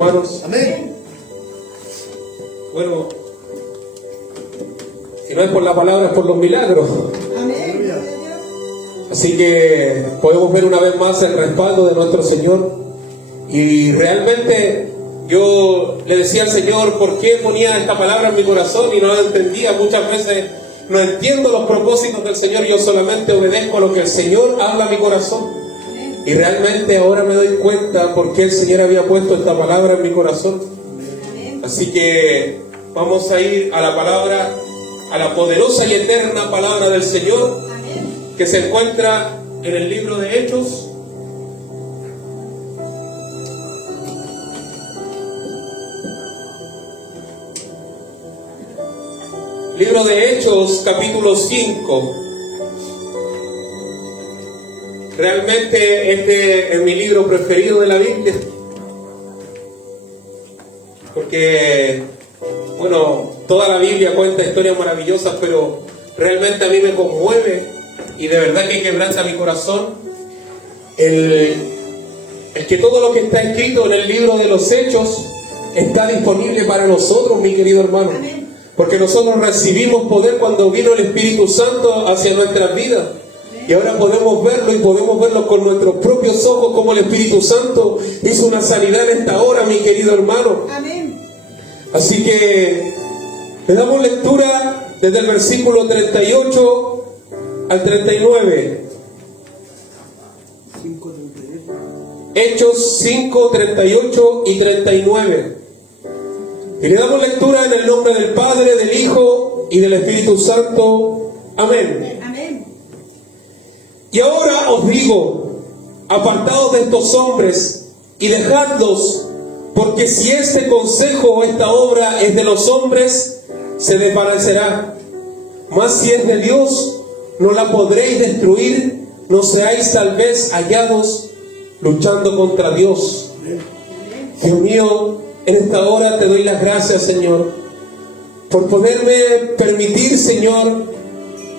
Hermanos, Amén. bueno, si no es por la palabra, es por los milagros. Amén. Así que podemos ver una vez más el respaldo de nuestro Señor. Y realmente yo le decía al Señor por qué ponía esta palabra en mi corazón y no la entendía. Muchas veces no entiendo los propósitos del Señor, yo solamente obedezco a lo que el Señor habla a mi corazón. Y realmente ahora me doy cuenta por qué el Señor había puesto esta palabra en mi corazón. Así que vamos a ir a la palabra, a la poderosa y eterna palabra del Señor, que se encuentra en el libro de Hechos. Libro de Hechos, capítulo 5. Realmente este es mi libro preferido de la Biblia, porque, bueno, toda la Biblia cuenta historias maravillosas, pero realmente a mí me conmueve y de verdad que quebranta mi corazón el que todo lo que está escrito en el libro de los Hechos está disponible para nosotros, mi querido hermano. Porque nosotros recibimos poder cuando vino el Espíritu Santo hacia nuestras vidas. Y ahora podemos verlo y podemos verlo con nuestros propios ojos, como el Espíritu Santo hizo una sanidad en esta hora, mi querido hermano. Amén. Así que le damos lectura desde el versículo 38 al 39. Hechos 5, 38 y 39. Y le damos lectura en el nombre del Padre, del Hijo y del Espíritu Santo. Amén. Amén. Y ahora os digo, apartaos de estos hombres y dejadlos, porque si este consejo o esta obra es de los hombres, se desvanecerá. Mas si es de Dios, no la podréis destruir, no seáis tal vez hallados luchando contra Dios. Dios mío, en esta hora te doy las gracias, Señor, por poderme permitir, Señor,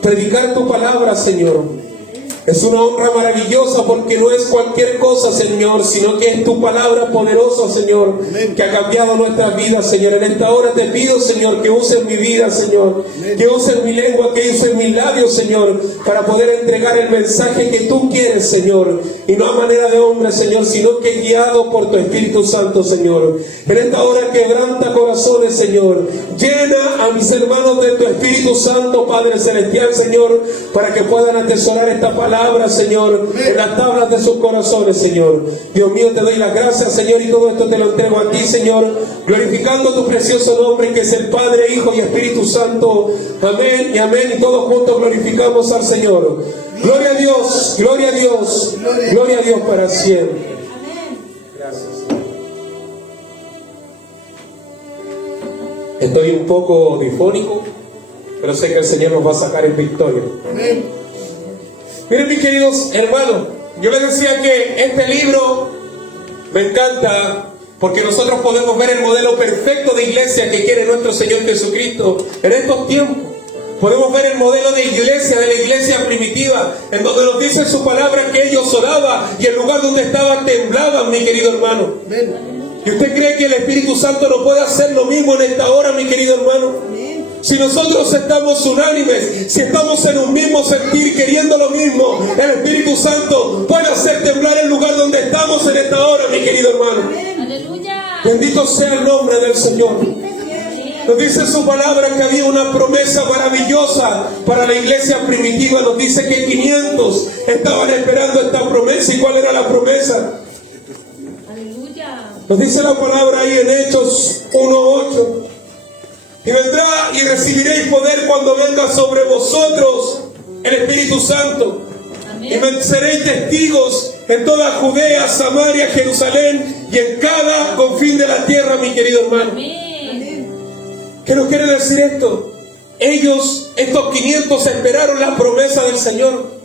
predicar tu palabra, Señor. Es una honra maravillosa porque no es cualquier cosa, Señor, sino que es tu palabra poderosa, Señor, que ha cambiado nuestras vidas, Señor. En esta hora te pido, Señor, que uses mi vida, Señor, que uses mi lengua, que uses mis labios, Señor, para poder entregar el mensaje que tú quieres, Señor, y no a manera de hombre, Señor, sino que guiado por tu Espíritu Santo, Señor. En esta hora quebranta corazones, Señor. Llena a mis hermanos de tu Espíritu Santo, Padre Celestial, Señor, para que puedan atesorar esta palabra, Señor, en las tablas de sus corazones, Señor. Dios mío, te doy las gracias, Señor, y todo esto te lo entrego a ti, Señor, glorificando tu precioso nombre, que es el Padre, Hijo y Espíritu Santo. Amén y amén, y todos juntos glorificamos al Señor. Gloria a Dios, gloria a Dios, gloria a Dios para siempre. Gracias, Señor. Estoy un poco difónico, pero sé que el Señor nos va a sacar en victoria. Amén. Miren, mis queridos hermanos, yo les decía que este libro me encanta porque nosotros podemos ver el modelo perfecto de iglesia que quiere nuestro Señor Jesucristo en estos tiempos. Podemos ver el modelo de la iglesia primitiva, en donde nos dice su palabra que ellos oraban y el lugar donde estaban temblaban, mi querido hermano. Amén. ¿Y usted cree que el Espíritu Santo no puede hacer lo mismo en esta hora, mi querido hermano? Amén. Si nosotros estamos unánimes, si estamos en un mismo sentir, queriendo lo mismo, el Espíritu Santo puede hacer temblar el lugar donde estamos en esta hora, mi querido hermano. Aleluya. Bendito sea el nombre del Señor. Nos dice su palabra que había una promesa maravillosa para la iglesia primitiva. Nos dice que 500 estaban esperando esta promesa. ¿Y cuál era la promesa? Aleluya. Nos dice la palabra ahí en Hechos 1:8. Y vendrá y recibiréis poder cuando venga sobre vosotros el Espíritu Santo. Amén. Y me seréis testigos en toda Judea, Samaria, Jerusalén y en cada confín de la tierra, mi querido hermano. Amén. ¿Qué nos quiere decir esto? Ellos, estos 500, esperaron la promesa del Señor.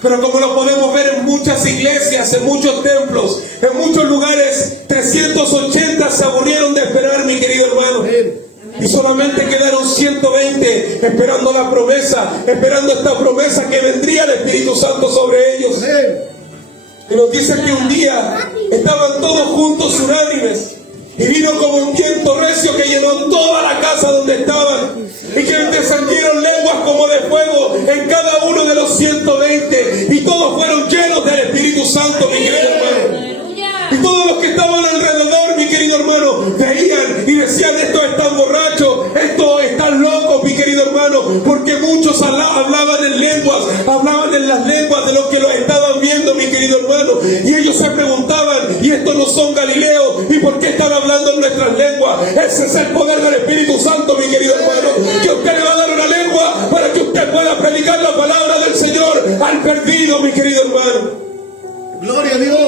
Pero como lo podemos ver en muchas iglesias, en muchos templos, en muchos lugares, 380 se aburrieron de esperar, mi querido hermano. Y solamente quedaron 120 esperando la promesa, esperando esta promesa que vendría el Espíritu Santo sobre ellos. Y nos dice que un día estaban todos juntos unánimes Y vino como un viento recio que llenó toda la casa donde estaban. Y que descendieron lenguas como de fuego en cada uno de los 120. Y todos fueron llenos del Espíritu Santo, mi querido hermano. Aleluya. Y todos los que estaban alrededor, mi querido hermano, veían y decían: estos están borrachos, estos están locos, mi querido hermano. Porque muchos hablaban en lenguas, hablaban en las lenguas de los que los estaban viendo, mi querido hermano. Y ellos se preguntaban: ¿y estos no son galileos? ¿Y por qué están hablando en nuestras lenguas? Ese es el poder del Espíritu Santo, mi querido hermano. Que usted le va a dar una lengua para que usted pueda predicar la palabra del Señor al perdido, mi querido hermano. Gloria a Dios.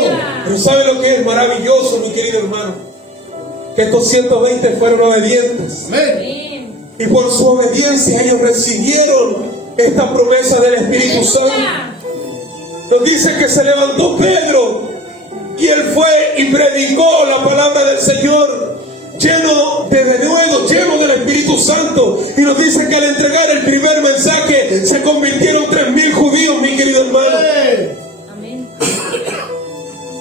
Pero ¿sabe lo que es maravilloso, mi querido hermano? Que estos 120 fueron obedientes. Amén. Amén. Y por su obediencia ellos recibieron esta promesa del Espíritu Santo. Aleluya. Nos dice que se levantó Pedro y él fue y predicó la palabra del Señor, lleno de denuedo, lleno del Espíritu Santo. Y nos dice que al entregar el primer mensaje se convirtieron 3,000 judíos, mi querido hermano. Amén. Amén.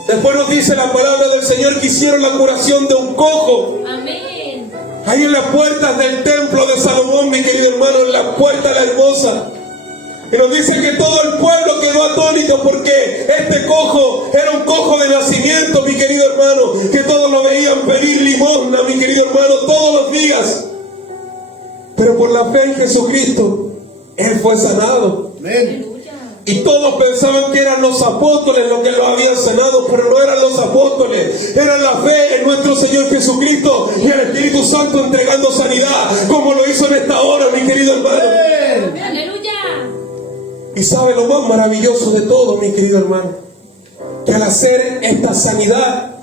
Después nos dice la palabra del Señor que hicieron la curación de un cojo. Amén. Ahí en las puertas del templo de Salomón, mi querido hermano, en la puerta la hermosa. Y nos dice que todo el pueblo quedó atónito porque este cojo era un cojo de nacimiento, mi querido hermano, que todos lo veían pedir limosna, mi querido hermano, todos los días. Pero por la fe en Jesucristo, él fue sanado. Amén. Aleluya. Y todos pensaban que eran los apóstoles los que lo habían sanado, pero no eran los apóstoles, era la fe en nuestro Señor Jesucristo y el Espíritu Santo entregando sanidad, como lo hizo en esta hora, mi querido hermano. Amén. Aleluya. Y sabe lo más maravilloso de todo, mi querido hermano, que al hacer esta sanidad,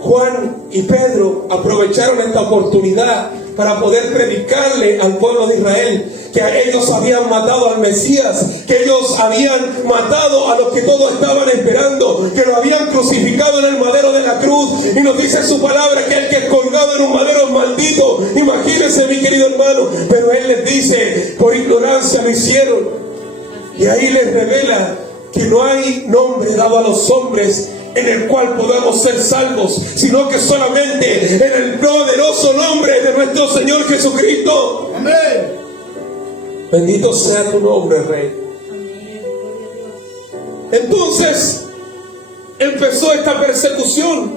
Juan y Pedro aprovecharon esta oportunidad para poder predicarle al pueblo de Israel que ellos habían matado al Mesías, que ellos habían matado a los que todos estaban esperando, que lo habían crucificado en el madero de la cruz. Y nos dice su palabra que el que es colgado en un madero es maldito. Imagínense, mi querido hermano, pero él les dice: por ignorancia lo hicieron. Y ahí les revela que no hay nombre dado a los hombres en el cual podamos ser salvos, sino que solamente en el poderoso nombre de nuestro Señor Jesucristo. Amén. Bendito sea tu nombre, Rey. Amén. Entonces empezó esta persecución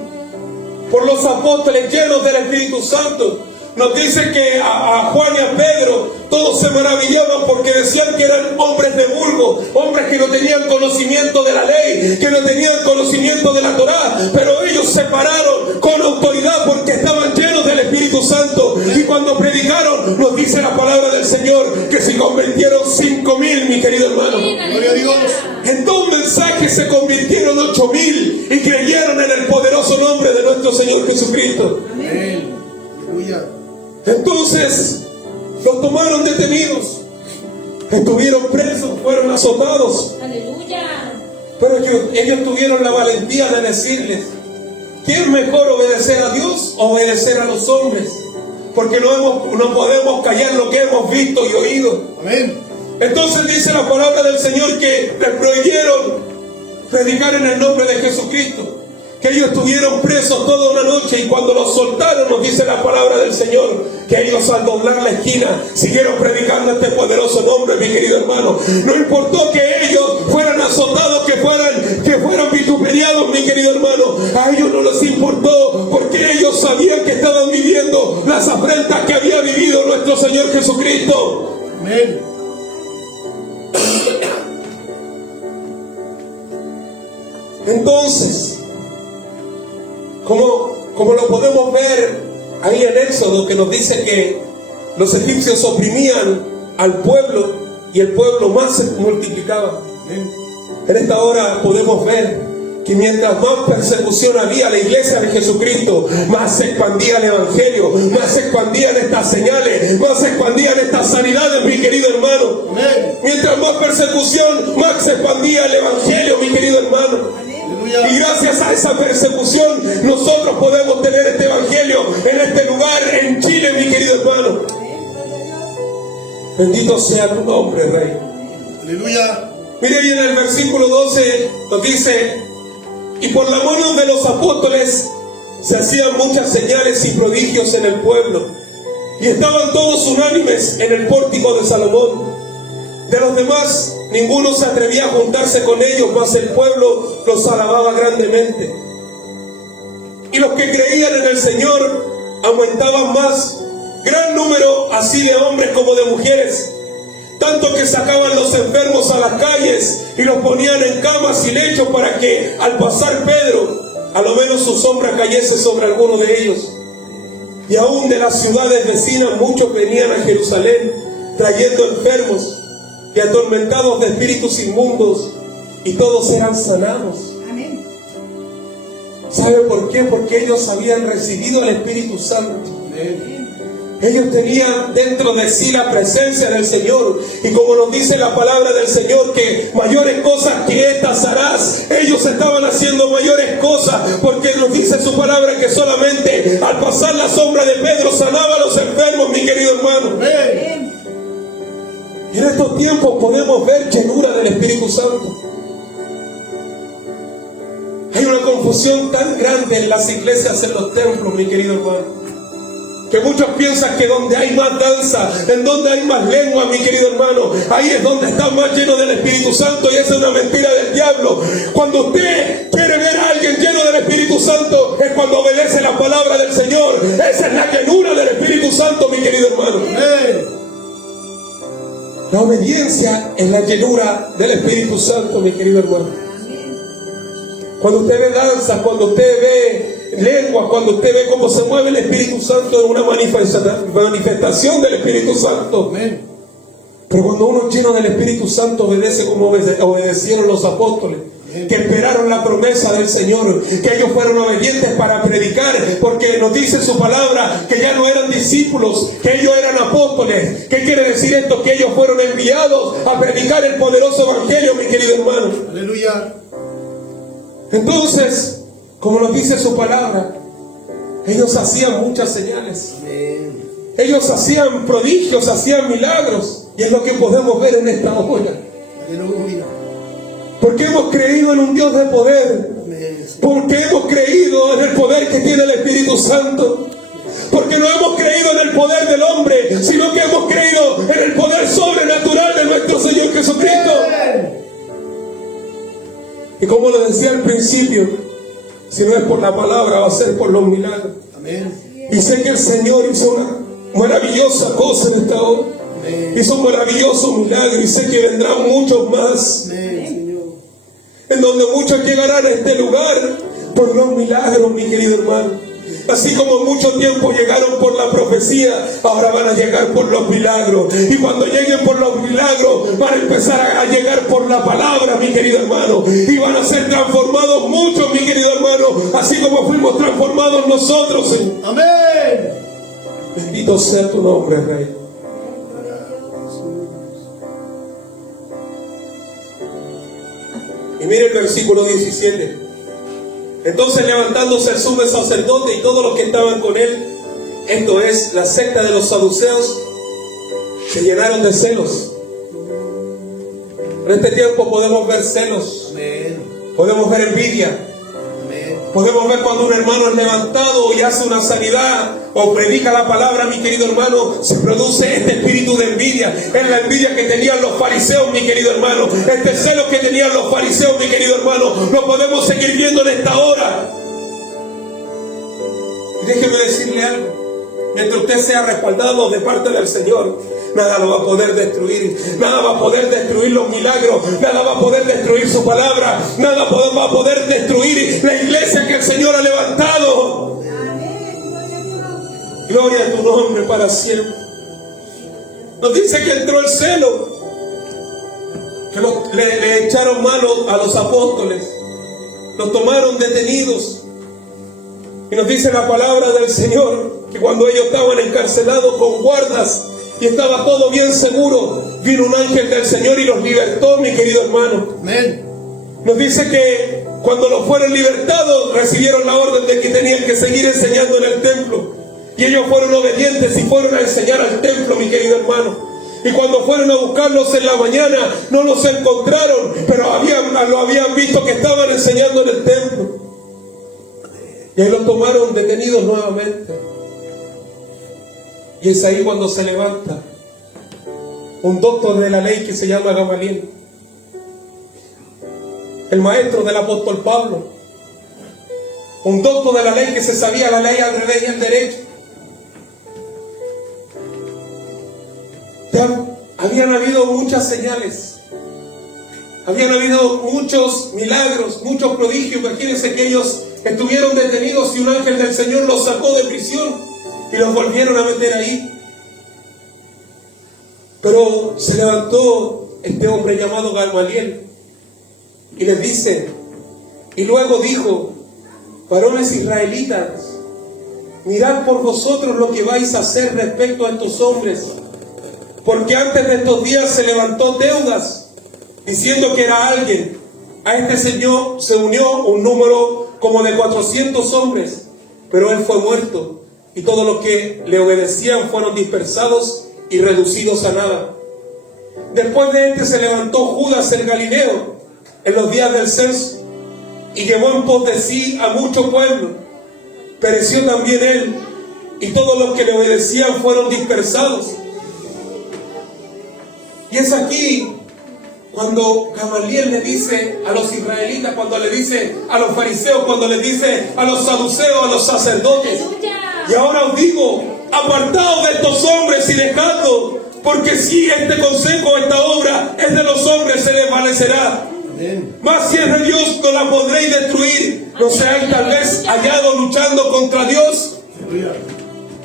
por los apóstoles llenos del Espíritu Santo. Nos dice que a Juan y a Pedro todos se maravillaban porque decían que eran hombres de vulgo, hombres que no tenían conocimiento de la ley, que no tenían conocimiento de la Torá, pero ellos se pararon con autoridad porque estaban llenos del Espíritu Santo. Y cuando predicaron, nos dice la palabra del Señor que se convirtieron 5,000, mi querido hermano. Gloria a Dios. En dos mensajes se convirtieron 8,000 y creyeron en el poderoso nombre de nuestro Señor Jesucristo. Amén. Aleluya. Entonces los tomaron detenidos, estuvieron presos, fueron azotados. Aleluya. Pero ellos tuvieron la valentía de decirles: ¿qué es mejor, obedecer a Dios o obedecer a los hombres? Porque no podemos callar lo que hemos visto y oído. Amén. Entonces dice la palabra del Señor que les prohibieron predicar en el nombre de Jesucristo, que ellos estuvieron presos toda una noche, y cuando los soltaron, nos dice la palabra del Señor que ellos al doblar la esquina siguieron predicando este poderoso nombre, mi querido hermano. No importó que ellos fueran azotados, que fueran vituperiados, mi querido hermano, a ellos no les importó, porque ellos sabían que estaban viviendo las afrentas que había vivido nuestro Señor Jesucristo. Amén. Entonces, como lo podemos ver ahí en Éxodo, que nos dice que los egipcios oprimían al pueblo y el pueblo más se multiplicaba. En esta hora podemos ver que mientras más persecución había a la iglesia de Jesucristo, más se expandía el evangelio, más se expandían estas señales, más se expandían estas sanidades, mi querido hermano. Amén. Mientras más persecución, más se expandía el evangelio, mi querido hermano. Aleluya. Y gracias a esa persecución nosotros podemos tener este evangelio en este lugar, en Chile, mi querido hermano. Bendito sea tu nombre, Rey. Aleluya. Mire ahí en el versículo 12 nos dice: y por la mano de los apóstoles se hacían muchas señales y prodigios en el pueblo, y estaban todos unánimes en el pórtico de Salomón. De los demás, ninguno se atrevía a juntarse con ellos, mas el pueblo los alababa grandemente. Y los que creían en el Señor aumentaban más, gran número así de hombres como de mujeres, tanto que sacaban los enfermos a las calles y los ponían en camas y lechos para que al pasar Pedro, a lo menos su sombra cayese sobre alguno de ellos. Y aún de las ciudades vecinas muchos venían a Jerusalén trayendo enfermos y atormentados de espíritus inmundos, y todos eran sanados. Amén. ¿Sabe por qué? Porque ellos habían recibido al Espíritu Santo. Ellos tenían dentro de sí la presencia del Señor, y como nos dice la palabra del Señor, que mayores cosas que estas harás, ellos estaban haciendo mayores cosas, porque nos dice su palabra que solamente al pasar la sombra de Pedro sanaba a los enfermos, mi querido hermano. Y en estos tiempos podemos ver llenura del Espíritu Santo. Hay una confusión tan grande en las iglesias, en los templos, mi querido hermano, que muchos piensan que donde hay más danza, en donde hay más lengua, mi querido hermano, ahí es donde está más lleno del Espíritu Santo, y esa es una mentira del diablo. Cuando usted quiere ver a alguien lleno del Espíritu Santo, es cuando obedece la palabra del Señor. Esa es la llenura del Espíritu Santo, mi querido hermano. La obediencia es la llenura del Espíritu Santo, mi querido hermano. Cuando usted ve danza, cuando usted ve lengua, cuando usted ve cómo se mueve el Espíritu Santo, es una manifestación del Espíritu Santo. Pero cuando uno es lleno del Espíritu Santo, obedece como obedecieron los apóstoles, que esperaron la promesa del Señor, que ellos fueron obedientes para predicar, porque nos dice su palabra que ya no eran discípulos, que ellos eran apóstoles. ¿Qué quiere decir esto? Que ellos fueron enviados a predicar el poderoso evangelio, mi querido hermano. Aleluya. Entonces, como nos dice su palabra, ellos hacían muchas señales. Ellos hacían prodigios, hacían milagros, y es lo que podemos ver en esta hora. Aleluya. Porque hemos creído en un Dios de poder. Porque hemos creído en el poder que tiene el Espíritu Santo. Porque no hemos creído en el poder del hombre, sino que hemos creído en el poder sobrenatural de nuestro Señor Jesucristo. Y como lo decía al principio, si no es por la palabra, va a ser por los milagros. Amén. Y sé que el Señor hizo una maravillosa cosa en esta hora. Hizo un maravilloso milagro, y sé que vendrán muchos más. En donde muchos llegarán a este lugar por los milagros, mi querido hermano. Así como mucho tiempo llegaron por la profecía, ahora van a llegar por los milagros. Y cuando lleguen por los milagros, van a empezar a llegar por la palabra, mi querido hermano. Y van a ser transformados muchos, mi querido hermano, así como fuimos transformados nosotros, Señor. Amén. Bendito sea tu nombre, Rey. Y mire el versículo 17. Entonces, levantándose el sumo sacerdote y todos los que estaban con él, esto es, la secta de los saduceos, se llenaron de celos. En este tiempo podemos ver celos, podemos ver envidia, podemos ver cuando un hermano es levantado y hace una sanidad o predica la palabra, mi querido hermano, se produce este espíritu de envidia. Es la envidia que tenían los fariseos, mi querido hermano. Este celo que tenían los fariseos, mi querido hermano, lo podemos seguir viendo en esta hora. Y déjeme decirle algo. Mientras usted sea respaldado de parte del Señor, nada lo va a poder destruir. Nada va a poder destruir los milagros. Nada va a poder destruir su palabra. Nada va a poder destruir la iglesia que el Señor ha levantado. Gloria a tu nombre para siempre. Nos dice que entró el celo, que le echaron mano a los apóstoles, los tomaron detenidos. Y nos dice la palabra del Señor que cuando ellos estaban encarcelados con guardas y estaba todo bien seguro, vino un ángel del Señor y los libertó, mi querido hermano. Amén. Nos dice que cuando los fueron libertados, recibieron la orden de que tenían que seguir enseñando en el templo. Y ellos fueron obedientes y fueron a enseñar al templo, mi querido hermano. Y cuando fueron a buscarlos en la mañana, no los encontraron, pero lo habían visto que estaban enseñando en el templo. Y ahí lo tomaron detenidos nuevamente. Y es ahí cuando se levanta un doctor de la ley que se llama Gamaliel, el maestro del apóstol Pablo, un doctor de la ley que se sabía la ley al revés y al derecho. Ya habían habido muchas señales, habían habido muchos milagros, muchos prodigios. Imagínense que ellos estuvieron detenidos y un ángel del Señor los sacó de prisión y los volvieron a meter ahí. Pero se levantó este hombre llamado Gamaliel y les dice, y luego dijo: varones israelitas, mirad por vosotros lo que vais a hacer respecto a estos hombres, porque antes de estos días se levantó Teudas, diciendo que era alguien. A este señor se unió un número como de 400 hombres, pero él fue muerto, y todos los que le obedecían fueron dispersados y reducidos a nada. Después de este se levantó Judas el Galileo en los días del censo, y llevó en pos de sí a mucho pueblo. Pereció también él, y todos los que le obedecían fueron dispersados. Y es aquí cuando Gamaliel le dice a los israelitas, cuando le dice a los fariseos, cuando le dice a los saduceos, a los sacerdotes: y ahora os digo, apartaos de estos hombres y dejadlos, porque si este consejo, esta obra es de los hombres, se desvanecerá. Mas si es de Dios, no la podréis destruir. ¿No seáis tal vez hallado luchando contra Dios?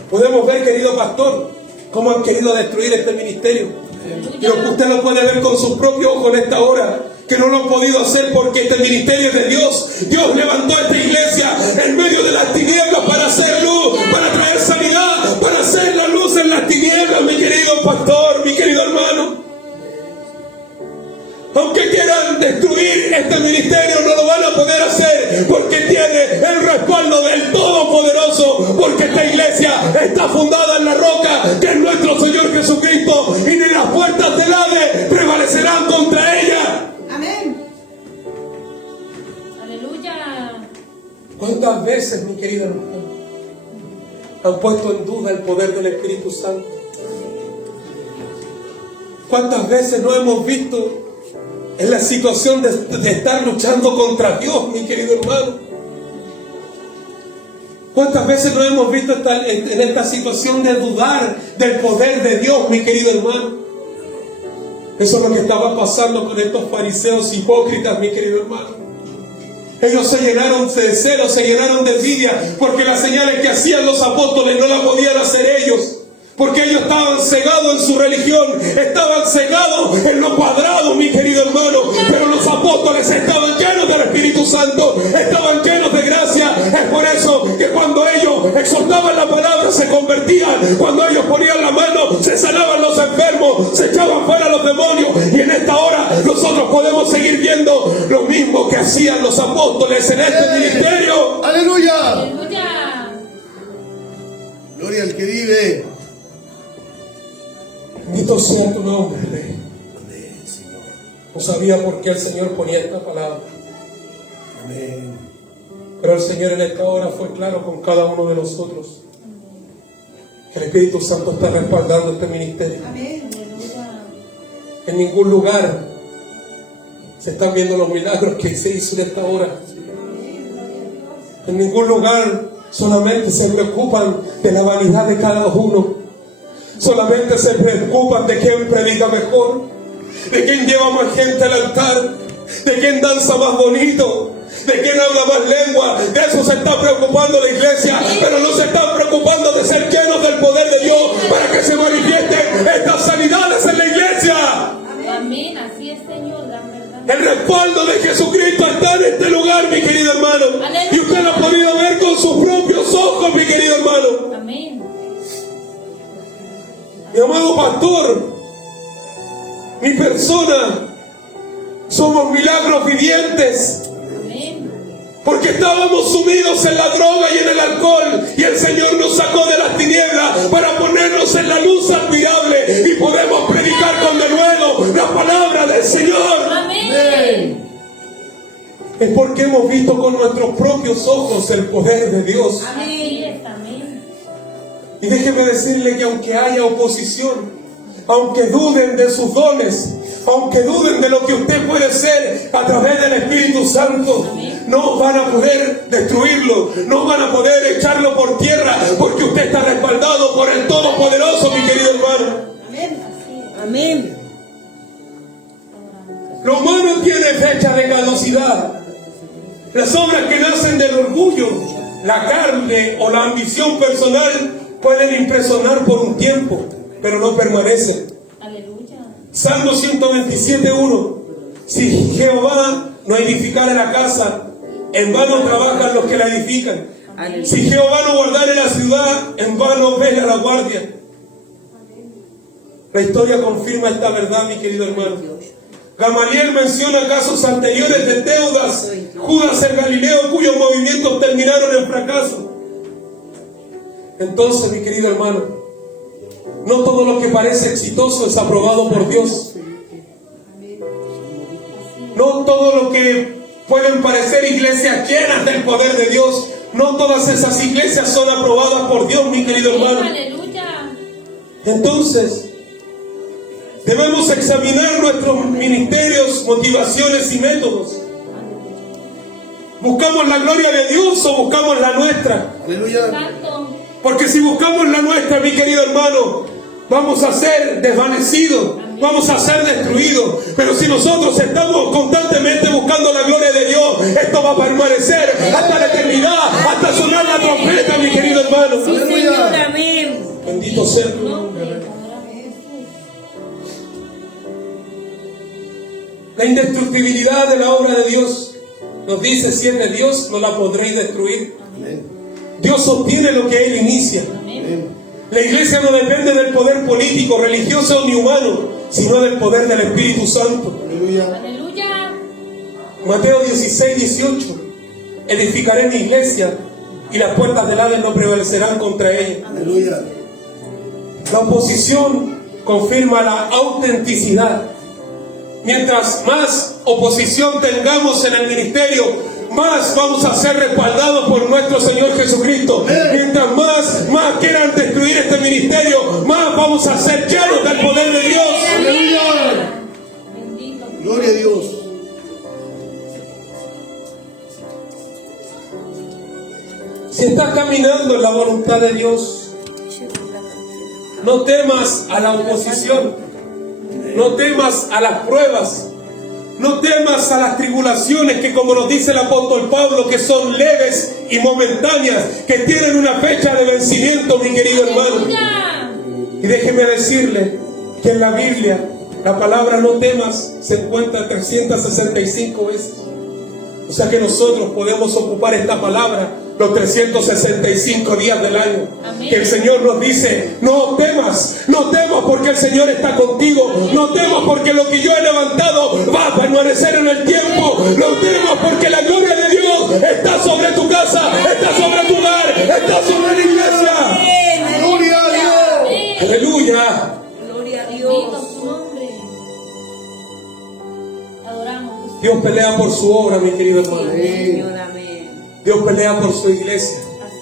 Podemos ver, querido pastor, cómo han querido destruir este ministerio. Pero usted lo puede ver con sus propios ojos en esta hora, que no lo han podido hacer porque este ministerio es de Dios. Dios levantó esta iglesia en medio de las tinieblas para hacer luz, para traer sanidad, para hacer la luz en las tinieblas, mi querido pastor, mi querido hermano. Aunque quieran destruir este ministerio, no lo van a poder hacer, porque tiene el respaldo del Todopoderoso, porque esta iglesia está fundada en la roca, que es nuestro Señor Jesucristo, y ni las puertas del Hades prevalecerán contra ella. Amén. Aleluya. ¿Cuántas veces, mi querido hermano, han puesto en duda el poder del Espíritu Santo? ¿Cuántas veces no hemos visto en la situación de estar luchando contra Dios, mi querido hermano? ¿Cuántas veces no hemos visto en esta situación de dudar del poder de Dios, mi querido hermano? Eso es lo que estaba pasando con estos fariseos hipócritas, mi querido hermano. Ellos se llenaron de celo, se llenaron de envidia, porque las señales que hacían los apóstoles no las podían hacer ellos. Porque ellos estaban cegados en su religión, estaban cegados en lo cuadrado, mi querido hermano. Pero los apóstoles estaban llenos del Espíritu Santo, estaban llenos de gracia. Es por eso que cuando ellos exhortaban la palabra se convertían, cuando ellos ponían la mano se sanaban los enfermos, se echaban fuera los demonios. Y en esta hora nosotros podemos seguir viendo lo mismo que hacían los apóstoles en este ministerio. ¡Aleluya! Aleluya. Gloria al que vive. Bendito sea tu nombre, Rey. Amén, Señor. No sabía por qué el Señor ponía esta palabra, Amén. pero el Señor en esta hora fue claro con cada uno de nosotros. Que el Espíritu Santo está respaldando este ministerio. Amén. Aleluya. En ningún lugar se están viendo los milagros que se hizo en esta hora. En ningún lugar solamente se preocupan de la vanidad de cada uno. Solamente se preocupan de quién predica mejor, de quién lleva más gente al altar, de quién danza más bonito, de quién habla más lengua. De eso se está preocupando la iglesia, pero no se están preocupando de ser llenos del poder de Dios para que se manifiesten estas sanidades en la iglesia. Amén. Así es, Señor, la verdad. El respaldo de Jesucristo está en este lugar, mi querido hermano. Y usted lo ha podido ver con sus propios ojos, mi querido hermano. Amén. Mi amado pastor, mi persona, somos milagros vivientes. Amén. Porque estábamos sumidos en la droga y en el alcohol, y el Señor nos sacó de las tinieblas para ponernos en la luz admirable, y podemos predicar con denuedo la palabra del Señor. Amén. es porque hemos visto con nuestros propios ojos el poder de Dios. Así es, amén. Y déjeme decirle que aunque haya oposición, aunque duden de sus dones, aunque duden de lo que usted puede ser a través del Espíritu Santo, no van a poder destruirlo, no van a poder echarlo por tierra, porque usted está respaldado por el Todopoderoso, mi querido hermano. Amén. Así es. Amén. Lo humano tiene fecha de caducidad. Las obras que nacen del orgullo, la carne o la ambición personal pueden impresionar por un tiempo, pero no permanecen. Aleluya. Salmo 127:1. Si Jehová no edificare la casa, en vano trabajan los que la edifican. Aleluya. Si Jehová no guardare la ciudad, en vano vela la guardia. La historia confirma esta verdad, mi querido hermano. Gamaliel menciona casos anteriores de Teudas, Judas el Galileo, cuyos movimientos terminaron en fracaso. Entonces, mi querido hermano, no todo lo que parece exitoso es aprobado por Dios. No todo lo que pueden parecer iglesias llenas del poder de Dios, no todas esas iglesias son aprobadas por Dios, mi querido hermano. Aleluya. Entonces, debemos examinar nuestros ministerios, motivaciones y métodos. ¿Buscamos la gloria de Dios o buscamos la nuestra? Aleluya. Santo. Porque si buscamos la nuestra, mi querido hermano, vamos a ser desvanecidos, vamos a ser destruidos. Pero si nosotros estamos constantemente buscando la gloria de Dios, esto va a permanecer hasta la eternidad, hasta sonar la trompeta, mi querido hermano. Sí, Señor, amén. Bendito sea tu nombre. La indestructibilidad de la obra de Dios nos dice: si es de Dios, no la podréis destruir. Amén. Dios sostiene lo que Él inicia. Amén. La iglesia no depende del poder político, religioso ni humano, sino del poder del Espíritu Santo. Aleluya. Aleluya. Mateo 16:18. Edificaré mi iglesia y las puertas del Hades no prevalecerán contra ella. Aleluya. La oposición confirma la autenticidad. Mientras más oposición tengamos en el ministerio, más vamos a ser respaldados por nuestro Señor Jesucristo. Mientras más quieran destruir este ministerio, más vamos a ser llenos del poder de Dios. Aleluya. Bendito. Gloria a Dios. Si estás caminando en la voluntad de Dios, no temas a la oposición. No temas a las pruebas, no temas a las tribulaciones que, como nos dice el apóstol Pablo, que son leves y momentáneas, que tienen una fecha de vencimiento, mi querido hermano. Aleluya. Y déjeme decirle que en la Biblia la palabra no temas se encuentra 365 veces. O sea que nosotros podemos ocupar esta palabra los 365 días del año. Amén. Que el Señor nos dice: no temas porque el Señor está contigo. No temas porque lo que yo he levantado va a permanecer en el tiempo. No temas porque la gloria de Dios está sobre tu casa, está sobre tu hogar, está sobre la iglesia. Gloria a Dios. Amén. Aleluya. Gloria a Bendito Dios. su nombre. Adoramos. Dios pelea por su obra, mi querido hermano. Señor, amén. Dios pelea por su iglesia.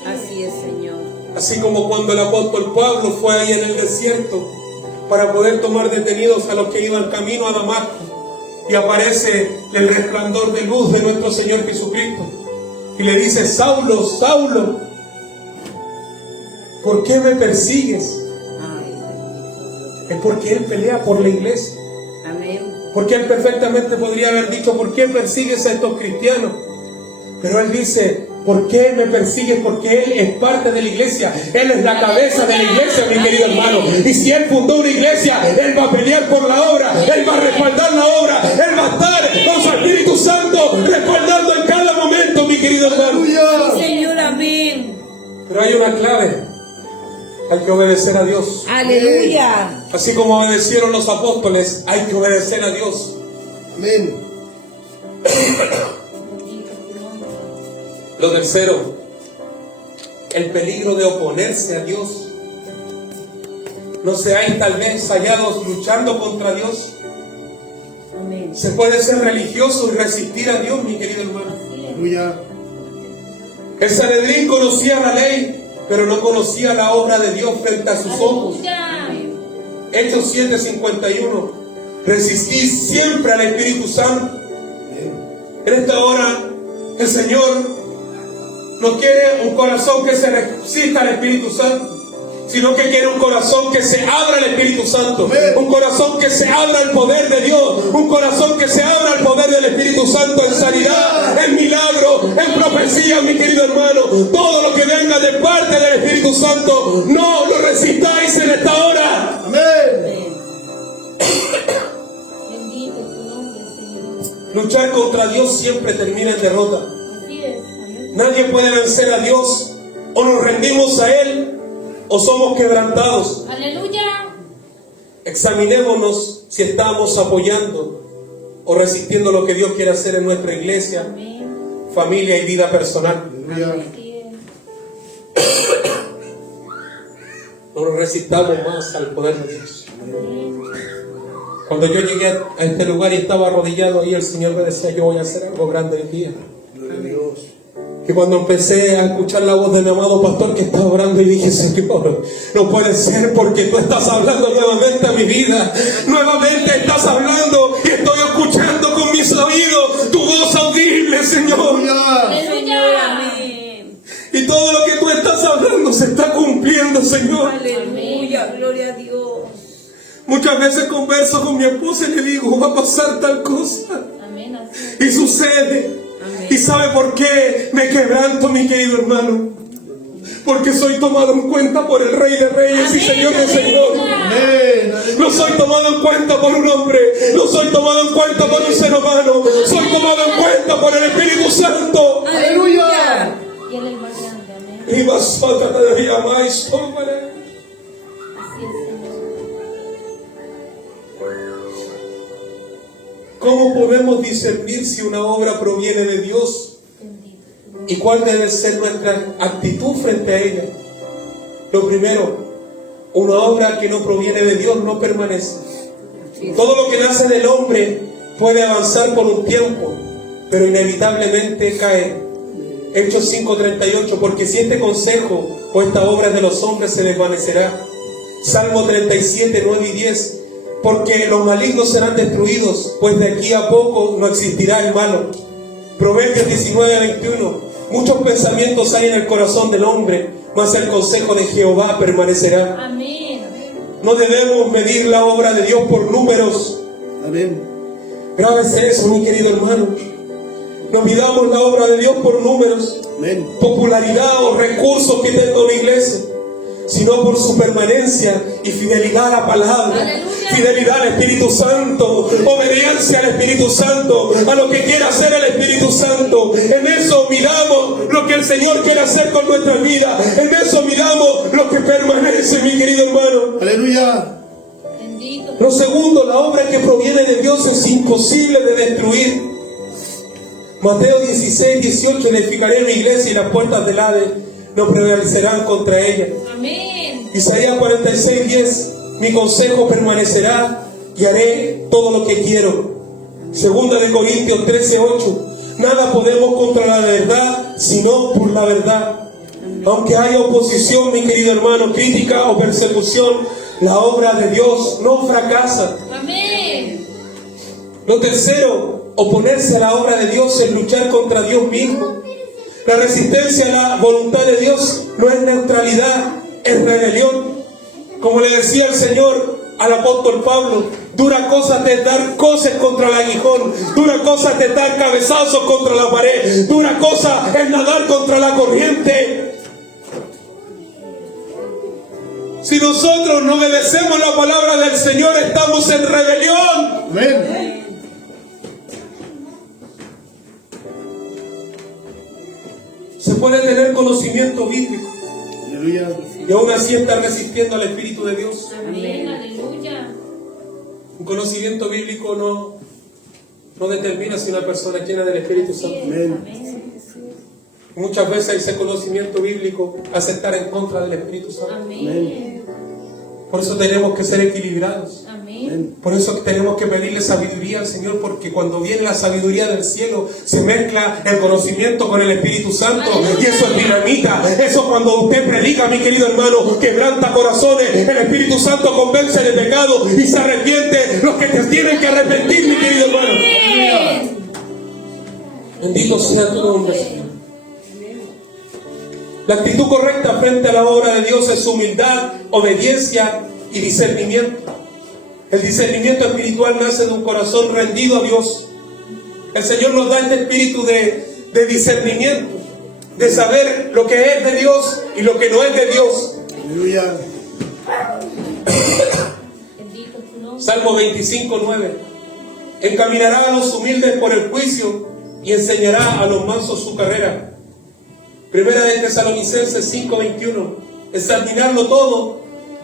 Así es, Señor. Así como cuando el apóstol Pablo fue ahí en el desierto para poder tomar detenidos a los que iban camino a Damasco, y aparece el resplandor de luz de nuestro Señor Jesucristo y le dice: Saulo, Saulo, ¿por qué me persigues? Ay, Es porque Él pelea por la iglesia. amén. Porque Él perfectamente podría haber dicho: ¿por qué persigues a estos cristianos? Pero Él dice: ¿por qué me persigues? Porque Él es parte de la iglesia. Él es la cabeza de la iglesia, mi querido hermano. Y si Él fundó una iglesia, Él va a pelear por la obra. Él va a respaldar la obra. Él va a estar con su Espíritu Santo respaldando en cada momento, mi querido hermano. Aleluya. Señor, amén. Pero hay una clave: hay que obedecer a Dios. Aleluya. Así como obedecieron los apóstoles, hay que obedecer a Dios. Amén. Lo tercero, el peligro de oponerse a Dios. No seáis tal vez hallados luchando contra Dios. Amén. Amén. Se puede ser religioso y resistir a Dios, mi querido hermano. Así es. Aleluya. El Sanedrín conocía la ley, pero no conocía la obra de Dios frente a sus ojos. Aleluya. Hechos 7:51. Resistid siempre al Espíritu Santo. Amén. En esta hora, el Señor no quiere un corazón que se resista al Espíritu Santo, sino que quiere un corazón que se abra al Espíritu Santo, Amén. un corazón que se abra al poder de Dios, un corazón que se abra al poder del Espíritu Santo en sanidad, en milagro, en profecía, mi querido hermano. Todo lo que venga de parte del Espíritu Santo, no lo resistáis en esta hora. Amén. Amén. Bendito tu nombre, Señor. Luchar contra Dios siempre termina en derrota. Así es. Amén. Nadie puede vencer a Dios. O nos rendimos a Él o somos quebrantados. Aleluya. Examinémonos si estamos apoyando o resistiendo lo que Dios quiere hacer en nuestra iglesia, Amén. familia y vida personal. Aleluya. Así es. No nos resistamos más al poder de Dios. Amén. Cuando yo llegué a este lugar y estaba arrodillado ahí, el Señor me decía: yo voy a hacer algo grande hoy día. Gloria a Dios. Y cuando empecé a escuchar la voz de mi amado pastor que estaba orando, y dije: Señor, no puede ser, porque tú estás hablando nuevamente a mi vida. Nuevamente estás hablando y estoy escuchando con mis oídos tu voz audible, Señor. Aleluya. Aleluya. Amén. Y todo lo que tú estás hablando se está cumpliendo, Señor. Aleluya. Gloria a Dios. Muchas veces converso con mi esposa y le digo: va a pasar tal cosa. Amén. Así es. Y sucede. Amén. ¿Y sabe por qué me quebranto, mi querido hermano? Porque soy tomado en cuenta por el Rey de Reyes y Amén, Señor de aleluya. Señores. Amén. No Aleluya. soy tomado en cuenta por un hombre, no soy tomado en cuenta por un ser humano, soy tomado en cuenta por el Espíritu Santo. Aleluya. Y Él es el más grande. Amén. Y vas a tratar de llamáis, hombre. Así es, Señor. ¿Cómo podemos discernir si una obra proviene de Dios? Bendito. ¿Y cuál debe ser nuestra actitud frente a ella? Lo primero, una obra que no proviene de Dios no permanece. Todo lo que nace del hombre puede avanzar por un tiempo, pero inevitablemente cae. Hechos 5:38, porque si este consejo o esta obra de los hombres se desvanecerá. Salmo 37, 9 y 10, porque los malignos serán destruidos, pues de aquí a poco no existirá el malo. Proverbios 19, 21, muchos pensamientos hay en el corazón del hombre, mas el consejo de Jehová permanecerá. Amén. No debemos medir la obra de Dios por números. Amén. Grábese eso, mi querido hermano. No midamos la obra de Dios por números, Amén. popularidad o recursos que tenga una iglesia, sino por su permanencia y fidelidad a la palabra, Aleluya. fidelidad al Espíritu Santo, obediencia al Espíritu Santo, a lo que quiera hacer el Espíritu Santo. En eso miramos lo que el Señor quiere hacer con nuestra vida, en eso miramos lo que permanece, mi querido hermano. Aleluya. Bendito. Lo segundo, la obra que proviene de Dios es imposible de destruir. Mateo 16, 18, edificaré mi iglesia y las puertas del Hades no prevalecerán contra ella. Amén. Isaías 46, 10, mi consejo permanecerá y haré todo lo que quiero. Segunda de Corintios 13, 8, nada podemos contra la verdad, sino por la verdad. Aunque haya oposición, mi querido hermano, crítica o persecución, la obra de Dios no fracasa. Amén. Lo tercero, oponerse a la obra de Dios es luchar contra Dios mismo. La resistencia a la voluntad de Dios no es neutralidad, es rebelión. Como le decía el Señor al apóstol Pablo, dura cosa te dar coces contra el aguijón, dura cosa te dar cabezazos contra la pared, dura cosa es nadar contra la corriente. Si nosotros no obedecemos la palabra del Señor, estamos en rebelión. Amén. Se puede tener conocimiento bíblico Aleluya. y aún así estar resistiendo al Espíritu de Dios. Amén. Aleluya. Un conocimiento bíblico no determina si una persona es llena del Espíritu Santo. Amén. Amén. Muchas veces ese conocimiento bíblico hace estar en contra del Espíritu Santo. Amén. Por eso tenemos que ser equilibrados. Amén. Por eso tenemos que pedirle sabiduría al Señor, porque cuando viene la sabiduría del cielo, se mezcla el conocimiento con el Espíritu Santo, y eso es dinamita. Eso cuando usted predica, mi querido hermano, quebranta corazones, el Espíritu Santo convence de pecado y se arrepiente los que te tienen que arrepentir, mi querido hermano. Amén. Bendito sea tu nombre, Señor. La actitud correcta frente a la obra de Dios es humildad, obediencia y discernimiento. El discernimiento espiritual nace de un corazón rendido a Dios. El Señor nos da este espíritu de discernimiento, de saber lo que es de Dios y lo que no es de Dios. Aleluya. Bendito es tu nombre. Salmo 25:9. Encaminará a los humildes por el juicio y enseñará a los mansos su carrera. Primera de Tesalonicenses 5:21. Examinarlo todo,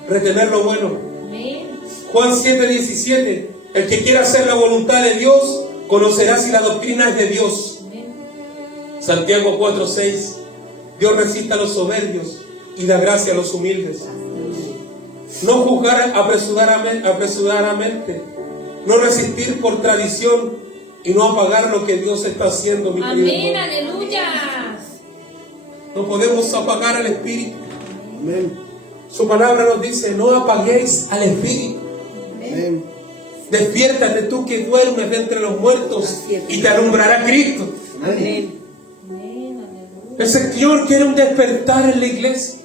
retener lo bueno. Amén. Juan 7:17. El que quiera hacer la voluntad de Dios, conocerá si la doctrina es de Dios. Amén. Santiago 4:6. Dios resiste a los soberbios y da gracia a los humildes. No juzgar apresuradamente. No resistir por tradición y no apagar lo que Dios está haciendo, mi querido Amén. hermano. Aleluya. No podemos apagar al Espíritu. Amén. Su palabra nos dice, no apaguéis al Espíritu. Amén. Despiértate tú que duermes de entre los muertos y te alumbrará Cristo. Amén. Amén. Aleluya. El Señor quiere un despertar en la iglesia.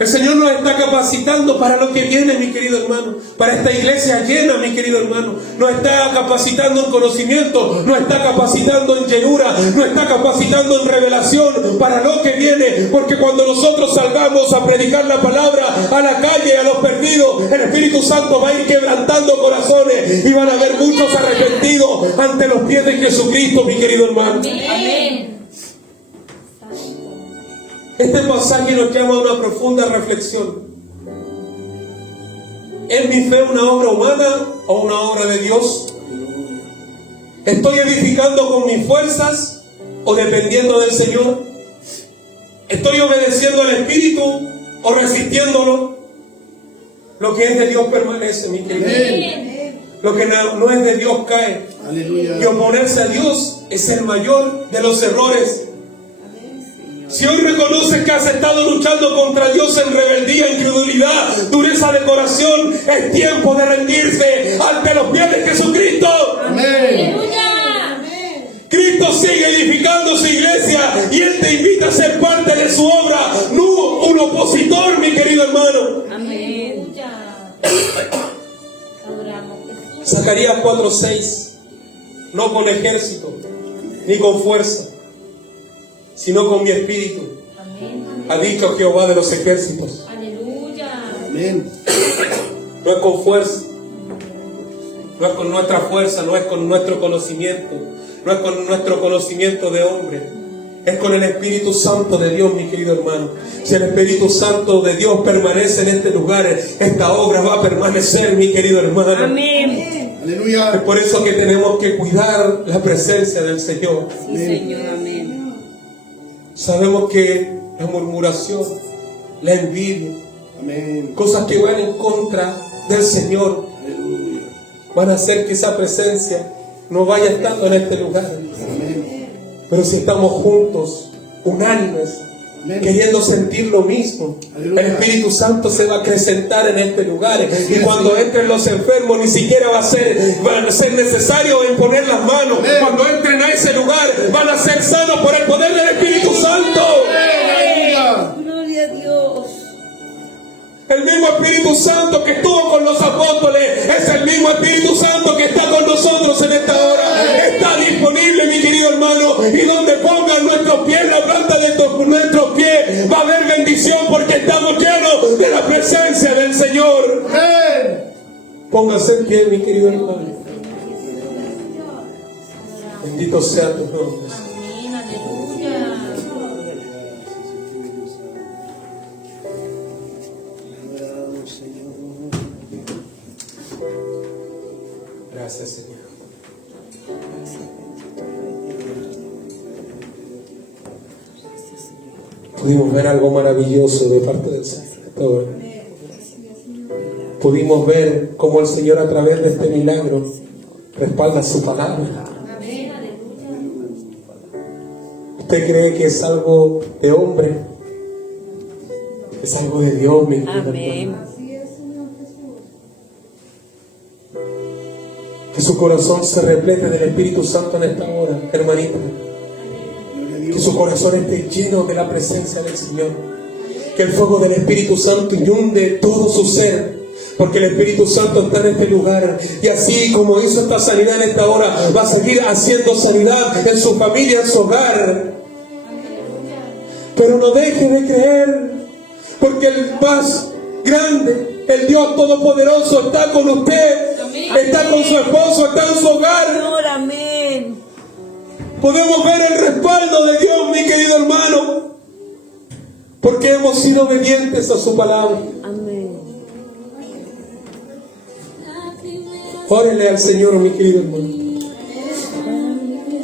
El Señor nos está capacitando para lo que viene, mi querido hermano. Para esta iglesia llena, mi querido hermano. Nos está capacitando en conocimiento, nos está capacitando en llenura, nos está capacitando en revelación para lo que viene. Porque cuando nosotros salgamos a predicar la palabra a la calle, a los perdidos, el Espíritu Santo va a ir quebrantando corazones y van a haber muchos arrepentidos ante los pies de Jesucristo, mi querido hermano. Amén. Este pasaje nos llama a una profunda reflexión. ¿Es mi fe una obra humana o una obra de Dios? ¿Estoy edificando con mis fuerzas o dependiendo del Señor? ¿Estoy obedeciendo al Espíritu o resistiéndolo? Lo que es de Dios permanece, mi querido. Amén. Lo que no es de Dios cae. Aleluya. Y oponerse a Dios es el mayor de los errores. Si hoy reconoces que has estado luchando contra Dios en rebeldía, incredulidad, dureza de corazón, es tiempo de rendirse ante los pies de Jesucristo. Amén. Aleluya. Cristo sigue edificando su iglesia y Él te invita a ser parte de su obra, no un opositor, mi querido hermano. Amén. Adoramos Jesús. Zacarías 4:6. No con ejército, ni con fuerza, sino con mi espíritu, Amén. ha dicho Jehová de los ejércitos. Aleluya. Amén. No es con fuerza, no es con nuestra fuerza, no es con nuestro conocimiento, no es con nuestro conocimiento de hombre, es con el Espíritu Santo de Dios, mi querido hermano. Si el Espíritu Santo de Dios permanece en este lugar, esta obra va a permanecer, mi querido hermano. Amén. Es Aleluya. por eso que tenemos que cuidar la presencia del Señor. Sí, Señor. Amén. Sabemos que la murmuración, la envidia, Amén. cosas que van en contra del Señor, Aleluya. van a hacer que esa presencia no vaya estando en este lugar. Amén. Pero si estamos juntos, unánimes, Amén. queriendo sentir lo mismo, el Aleluya. Espíritu Santo se va a acrecentar en este lugar. Y cuando entren los enfermos, ni siquiera va a ser necesario imponer las manos. Amén. Cuando entren a ese lugar, van a ser sanos por el poder del Espíritu Santo. Aleluya. Gloria a Dios. El mismo Espíritu Santo que estuvo con los apóstoles es el mismo Espíritu Santo que está con nosotros en esta hora. Está disponible, mi querido hermano, y donde pongan nuestros pies, la planta de nuestros pies, va a haber bendición porque estamos llenos de la presencia del Señor. Amén. Póngase en pie, mi querido hermano. Bendito sea tu nombre. Amén. Aleluya. Gracias, Señor. Pudimos ver algo maravilloso de parte del Señor. pudimos ver cómo el Señor a través de este milagro respalda su palabra. Amén, aleluya. ¿Usted cree que es algo de hombre? Es algo de Dios, mi querido Amén. hermano. Que su corazón se replete del Espíritu Santo en esta hora, hermanita. Que su corazón esté lleno de la presencia del Señor. Que el fuego del Espíritu Santo inunde todo su ser. Porque el Espíritu Santo está en este lugar. Y así como hizo esta sanidad en esta hora, va a seguir haciendo sanidad en su familia, en su hogar. Pero no deje de creer. Porque el más grande, el Dios Todopoderoso, está con usted. Está con su esposo, está en su hogar. Señor, amén. Podemos ver el respaldo de Dios, mi querido hermano, porque hemos sido obedientes a su palabra. Amén. Órele al Señor, mi querido hermano.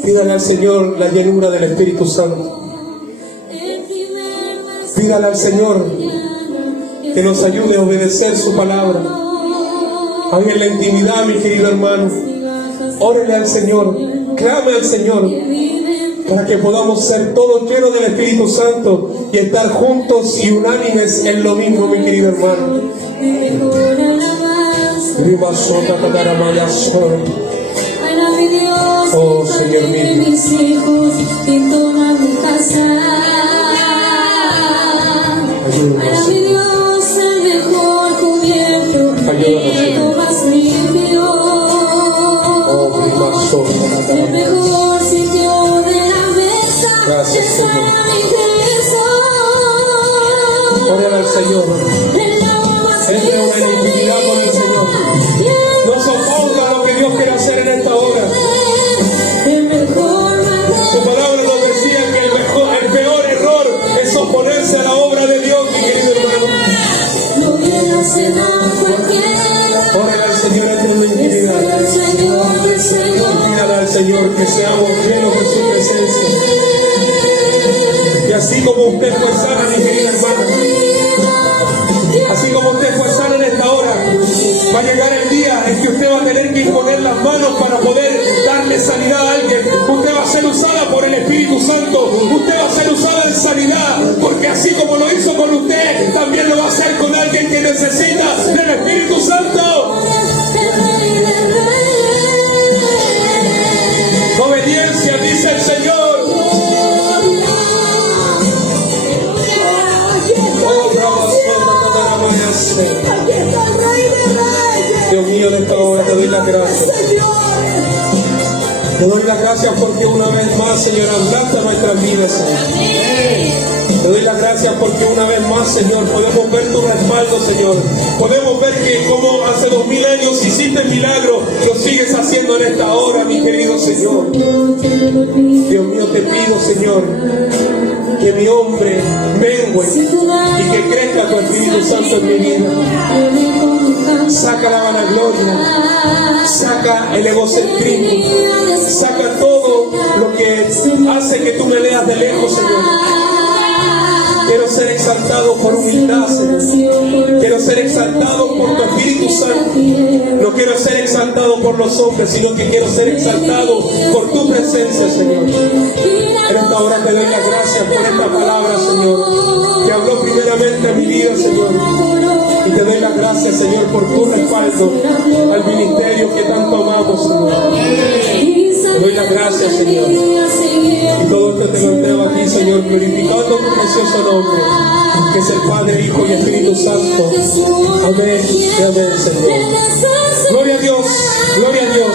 Pídale al Señor la llenura del Espíritu Santo. Pídale al Señor que nos ayude a obedecer su palabra. Ahí en la intimidad, mi querido hermano. Órele al Señor, clame al Señor, para que podamos ser todos llenos del Espíritu Santo y estar juntos y unánimes en lo mismo, mi querido hermano. Oh, Señor mío. Mis hijos y toda mi casa. Para mi Dios el mejor cubierto, el más limpio. El mejor sitio de la mesa. Gracias, está Señor. mi televisor. Órale al Señor. El agua más Entre una intimidad con el Señor. No soporta lo que Dios quiere hacer en esta hora. el mejor Su palabra nos decía que el peor error es oponerse a la obra de Dios, mi querido hermano. no viene a cenar cualquiera. Órale al Señor en una intimidad. El Señor, el Señor. Pídale al Señor que seamos llenos de su presencia. Y así como usted fue sana, mi querida hermana, así como usted fue sana en esta hora, va a llegar el día en que usted va a tener que imponer las manos para poder darle sanidad a alguien. Usted va a ser usada por el Espíritu Santo. Usted va a ser usada en sanidad, porque así como lo hizo con usted, también lo va a hacer con alguien que necesita del Espíritu Santo. Obediencia, dice el Señor. Oh, Dios mío, en esta hora te doy las gracias. Te doy las gracias porque una vez más, Señor, hablaste a nuestras vidas, Señor. Te doy las gracias porque una vez más, Señor, podemos ver tu respaldo, Señor. Podemos ver que como hace 2000 años hiciste el milagro, lo sigues haciendo en esta hora, mi querido Señor. Dios mío, te pido, Señor, que mi hombre mengue y que crezca tu Espíritu Santo en mi vida. Saca la vanagloria, saca el egocentrismo, saca todo lo que hace que tú me veas de lejos, Señor. Quiero ser exaltado por humildad, Señor. Quiero ser exaltado por tu Espíritu Santo. No quiero ser exaltado por los hombres, sino que quiero ser exaltado por tu presencia, Señor. En esta hora te doy las gracias por esta palabra, Señor, que habló primeramente a mi vida, Señor. Y te doy las gracias, Señor, por tu respaldo al ministerio que tanto amamos, Señor. Te doy las gracias, Señor. Y todo esto te lo entrego a ti, Señor, glorificando tu precioso nombre, que es el Padre, Hijo y Espíritu Santo. Amén y amén, Señor. Gloria a Dios, gloria a Dios.